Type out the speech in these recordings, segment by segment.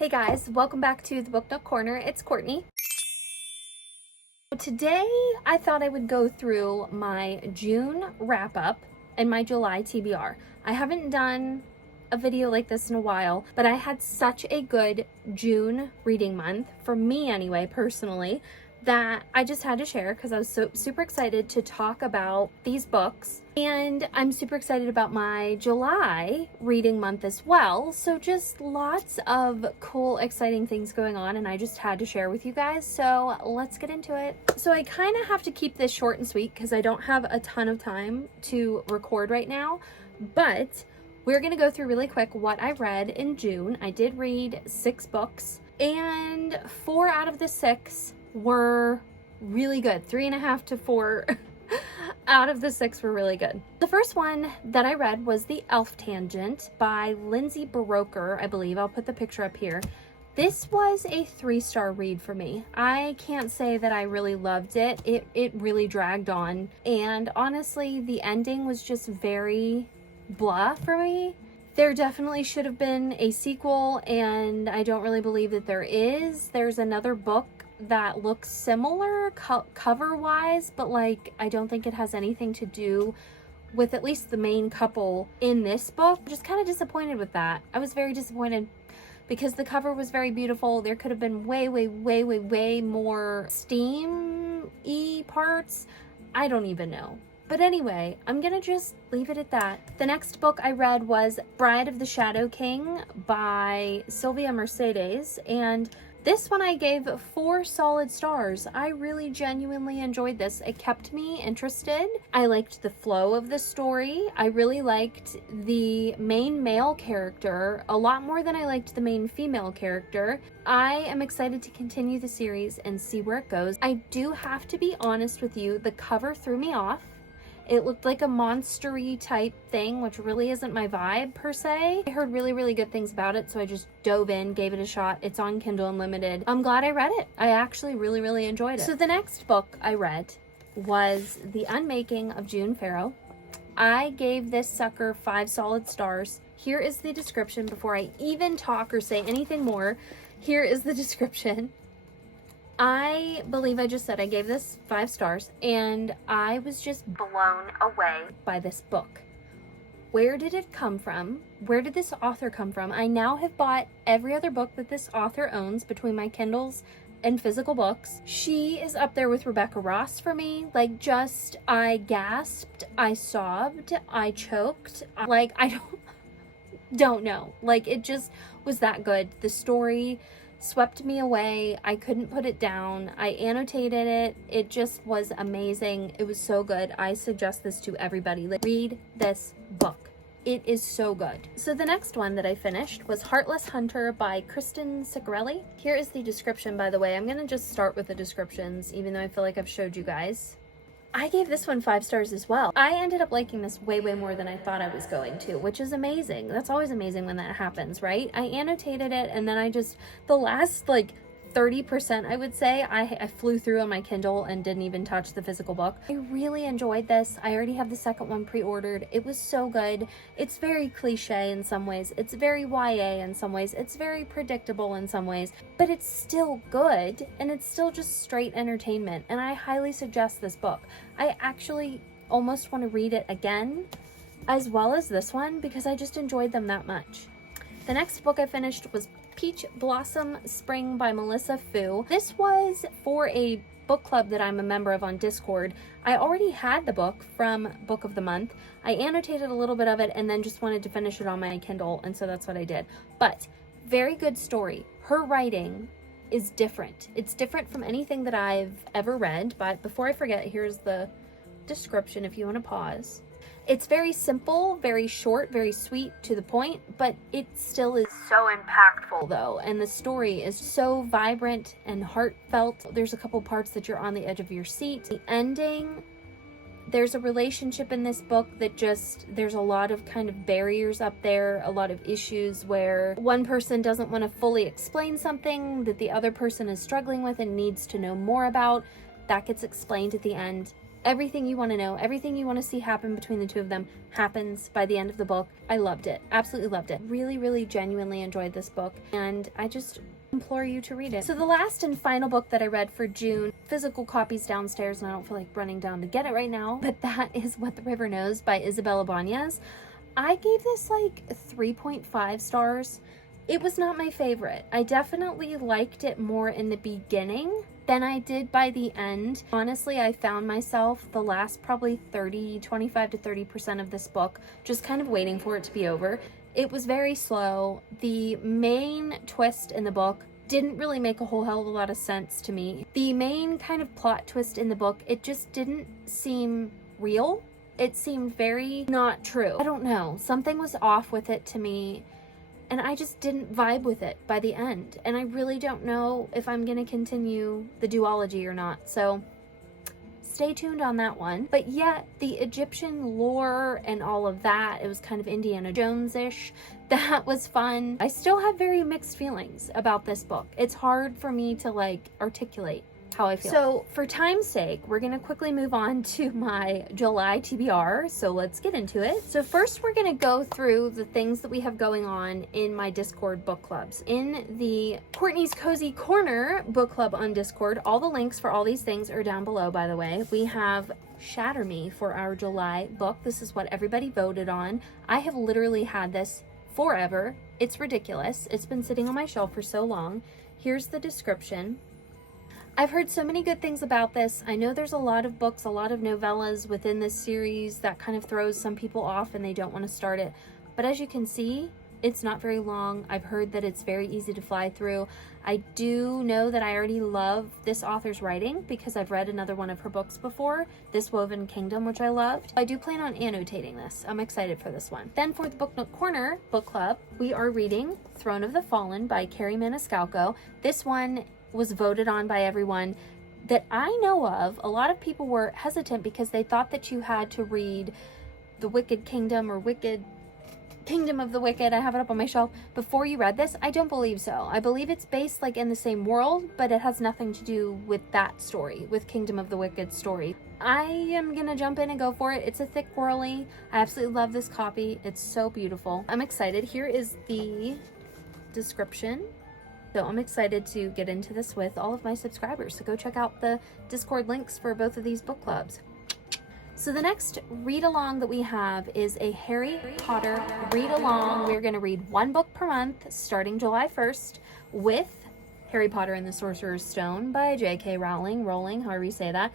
Hey guys, welcome back to the Book Nook Corner. It's Courtney. Today I thought I would go through my June wrap up and my July TBR. I haven't done a video like this in a while, but I had such a good June reading month, for me anyway, personally, that I just had to share because I was super excited to talk about these books. And I'm super excited about my July reading month as well. So just lots of cool, exciting things going on, and I just had to share with you guys. So let's get into it. So I kind of have to keep this short and sweet because I don't have a ton of time to record right now, but we're going to go through really quick what I read in June. I did read 6 books, and 4 out of the 6 were really good. 3.5 to 4 out of the 6 were really good. The first one that I read was The Elf Tangent by Lindsay Baroker, I believe. I'll put the picture up here. This was a 3-star read for me. I can't say that I really loved it. It really dragged on. And honestly, the ending was just very blah for me. There definitely should have been a sequel, and I don't really believe that there is. There's another book that looks similar cover wise, but like I don't think it has anything to do with at least the main couple in this book. I'm just kind of disappointed with that. I was very disappointed because the cover was very beautiful. There could have been way more steam-y parts. I don't even know. But anyway, I'm gonna just leave it at that. The next book I read was Bride of the Shadow King by Sylvia Mercedes, and this one I gave 4 solid stars. I really genuinely enjoyed this. It kept me interested. I liked the flow of the story. I really liked the main male character a lot more than I liked the main female character. I am excited to continue the series and see where it goes. I do have to be honest with you, the cover threw me off. It looked like a monster-y type thing, which really isn't my vibe per se. I heard really good things about it, so I just dove in, gave it a shot. It's on Kindle Unlimited. I'm glad I read it. I actually really enjoyed it. So the next book I read was The Unmaking of June Farrow. I gave this sucker 5 solid stars. Here is the description before I even talk or say anything more. Here is the description. I believe I just said I gave this 5 stars, and I was just blown away by this book. Where did it come from? Where did this author come from? I now have bought every other book that this author owns between my Kindles and physical books. She is up there with Rebecca Ross for me. Like, just, I gasped, I sobbed, I choked. Like, I don't know. Like, it just was that good. The story swept me away. I couldn't put it down. I annotated it. It just was amazing. It was so good. I suggest this to everybody. Like, read this book. It is so good. So the next one that I finished was Heartless Hunter by Kristen Sicarelli. Here is the description, by the way. I'm gonna just start with the descriptions, even though I feel like I've showed you guys. I gave this one 5 stars as well. I ended up liking this way more than I thought I was going to, which is amazing. That's always amazing when that happens, right? I annotated it, and then I just, the last like 30% I would say, I flew through on my Kindle and didn't even touch the physical book. I really enjoyed this. I already have the second one pre-ordered. It was so good. It's very cliche in some ways. It's very YA in some ways. It's very predictable in some ways, but it's still good, and it's still just straight entertainment, and I highly suggest this book. I actually almost want to read it again, as well as this one, because I just enjoyed them that much. The next book I finished was Peach Blossom Spring by Melissa Fu. This was for a book club that I'm a member of on Discord. I already had the book from Book of the Month. I annotated a little bit of it and then just wanted to finish it on my Kindle, and so that's what I did. But very good story. Her writing is different. It's different from anything that I've ever read, but before I forget, here's the description if you want to pause. It's very simple, very short, very sweet, to the point, but it still is so impactful though, and the story is so vibrant and heartfelt. There's a couple parts that you're on the edge of your seat. The ending, there's a relationship in this book that just, there's a lot of kind of barriers up there, a lot of issues where one person doesn't want to fully explain something that the other person is struggling with and needs to know more about. That gets explained at the end. Everything you want to know, everything you want to see happen between the two of them happens by the end of the book. I loved it. Absolutely loved it. Really, really genuinely enjoyed this book, and I just implore you to read it. So the last and final book that I read for June, physical copies downstairs, and I don't feel like running down to get it right now, but that is What the River Knows by Isabel Ibanez. I gave this like 3.5 stars. It was not my favorite. I definitely liked it more in the beginning than I did by the end. Honestly, I found myself the last probably 25 to 30% of this book just kind of waiting for it to be over. It was very slow. The main twist in the book didn't really make a whole hell of a lot of sense to me. The main kind of plot twist in the book, it just didn't seem real. It seemed very not true. I don't know. Something was off with it to me, and I just didn't vibe with it by the end. And I really don't know if I'm going to continue the duology or not. So stay tuned on that one. But yet the Egyptian lore and all of that, it was kind of Indiana Jones-ish. That was fun. I still have very mixed feelings about this book. It's hard for me to like articulate how I feel. So for time's sake, we're going to quickly move on to my July TBR. So let's get into it. So first we're going to go through the things that we have going on in my Discord book clubs. In the Courtney's Cozy Corner book club on Discord, all the links for all these things are down below, by the way. We have Shatter Me for our July book. This is what everybody voted on. I have literally had this forever. It's ridiculous. It's been sitting on my shelf for so long. Here's the description. I've heard so many good things about this. I know there's a lot of books, a lot of novellas within this series that kind of throws some people off and they don't want to start it. But as you can see, it's not very long. I've heard that it's very easy to fly through. I do know that I already love this author's writing because I've read another one of her books before, This Woven Kingdom, which I loved. I do plan on annotating this. I'm excited for this one. Then for the Book Nook Corner book club, we are reading Throne of the Fallen by Carrie Maniscalco. This one was voted on by everyone that I know of. A lot of people were hesitant because they thought that you had to read The Wicked Kingdom or Wicked Kingdom of the Wicked, I have it up on my shelf, before you read this. I don't believe so. I believe it's based like in the same world, but it has nothing to do with that story, with Kingdom of the Wicked story. I am gonna jump in and go for it. It's a thick whirly. I absolutely love this copy. It's so beautiful. I'm excited. Here is the description. So I'm excited to get into this with all of my subscribers. So go check out the Discord links for both of these book clubs. So the next read along that we have is a Harry Potter read along. We're going to read one book per month starting July 1st with Harry Potter and the Sorcerer's Stone by J.K. Rowling, however you say that.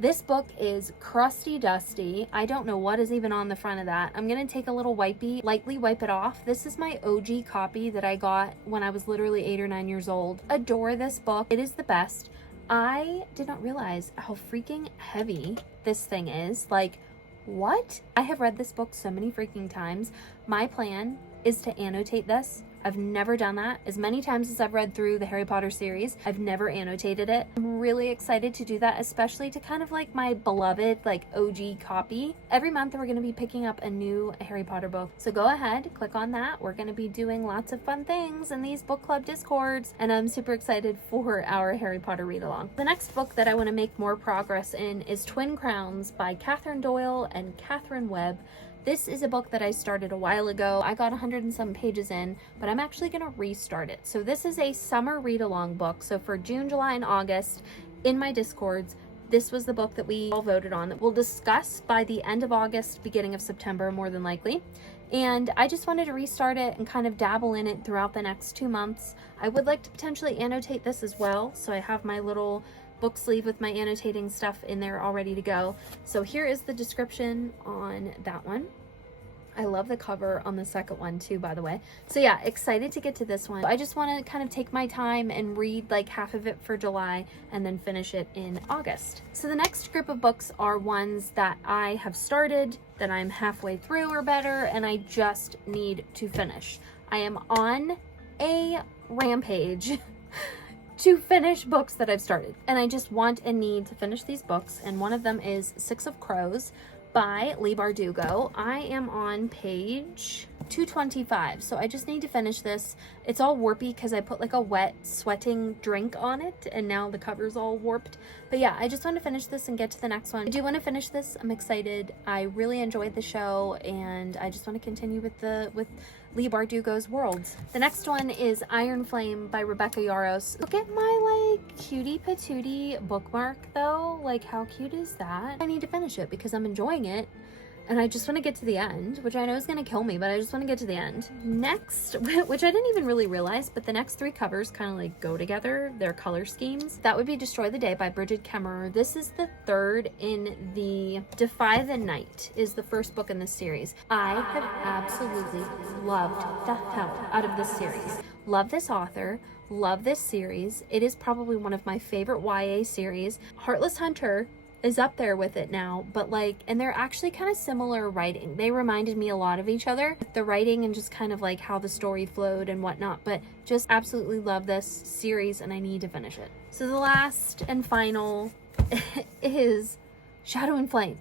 This book is crusty dusty. I don't know what is even on the front of that. I'm going to take a little wipey, lightly wipe it off. This is my OG copy that I got when I was literally 8 or 9 years old. Adore this book. It is the best. I did not realize how freaking heavy this thing is. Like, what? I have read this book so many freaking times. My plan is to annotate this. I've never done that. As many times as I've read through the Harry Potter series, I've never annotated it. I'm really excited to do that, especially to kind of like my beloved like OG copy. Every month we're going to be picking up a new Harry Potter book. So go ahead, click on that. We're going to be doing lots of fun things in these book club discords, and I'm super excited for our Harry Potter read along. The next book that I want to make more progress in is Twin Crowns by Catherine Doyle and Catherine Webb. This is a book that I started a while ago. I got 100 and some pages in, but I'm actually going to restart it. So this is a summer read-along book. So for June, July, and August in my Discords, this was the book that we all voted on that we'll discuss by the end of August, beginning of September, more than likely. And I just wanted to restart it and kind of dabble in it throughout the next 2 months. I would like to potentially annotate this as well. So I have my little book sleeve with my annotating stuff in there all ready to go. So here is the description on that one. I love the cover on the second one too, by the way. So yeah, excited to get to this one. I just want to kind of take my time and read like half of it for July and then finish it in August. So the next group of books are ones that I have started, that I'm halfway through or better, and I just need to finish. I am on a rampage to finish books that I've started, and I just want and need to finish these books, and one of them is Six of Crows by Leigh Bardugo. I am on page 225. So I just need to finish this. It's all warpy because I put like a wet sweating drink on it, and now the cover's all warped. But yeah, I just want to finish this and get to the next one. I do want to finish this. I'm excited. I really enjoyed the show, and I just want to continue with Leigh Bardugo's worlds. The next one is Iron Flame by Rebecca Yarros. Look at my like cutie patootie bookmark though. Like, how cute is that? I need to finish it because I'm enjoying it. And I just want to get to the end, which I know is going to kill me, but I just want to get to the end. Next, which I didn't even really realize, but the next 3 covers kind of like go together, their color schemes. That would be Destroy the Day by Bridget Kemmerer. This is the 3rd in the Defy the Night, is the first book in this series. I have absolutely loved the hell out of this series. Love this author. Love this series. It is probably one of my favorite YA series. Heartless Hunter is up there with it now, but like, and they're actually kind of similar writing. They reminded me a lot of each other, the writing and just kind of like how the story flowed and whatnot, but just absolutely love this series and I need to finish it. So the last and final is Shadow and Flame.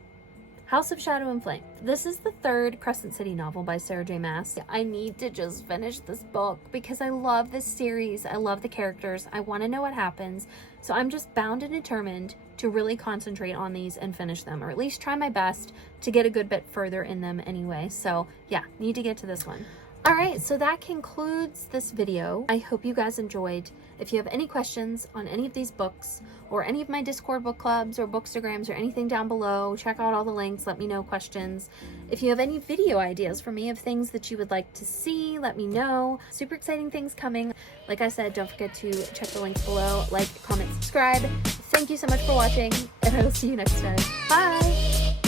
House of Shadow and Flame. This is the 3rd Crescent City novel by Sarah J. Maas. I need to just finish this book because I love this series. I love the characters. I want to know what happens. So I'm just bound and determined to really concentrate on these and finish them, or at least try my best to get a good bit further in them anyway. So yeah, need to get to this one. All right, so that concludes this video. I hope you guys enjoyed. If you have any questions on any of these books or any of my Discord book clubs or bookstagrams or anything down below, check out all the links, let me know questions. If you have any video ideas for me of things that you would like to see, let me know. Super exciting things coming. Like I said, don't forget to check the links below, like, comment, subscribe. Thank you so much for watching, and I will see you next time. Bye!